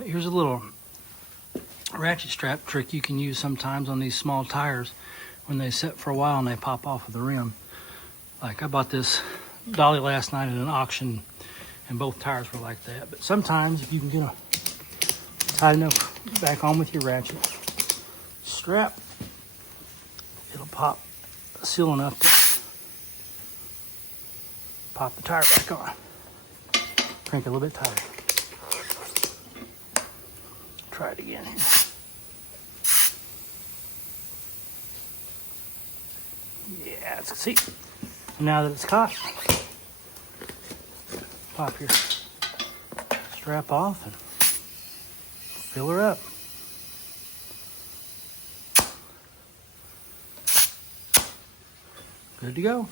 Here's a little ratchet strap trick you can use sometimes on these small tires when they sit for a while and they pop off of the rim. Like I bought this dolly last night at an auction and both tires were like that. But sometimes if you can get a tight enough back on with your ratchet strap, it'll pop seal enough to pop the tire back on. Crank it a little bit tighter. Try it again here. Yeah, see. Now that it's caught, pop your strap off and fill her up. Good to go.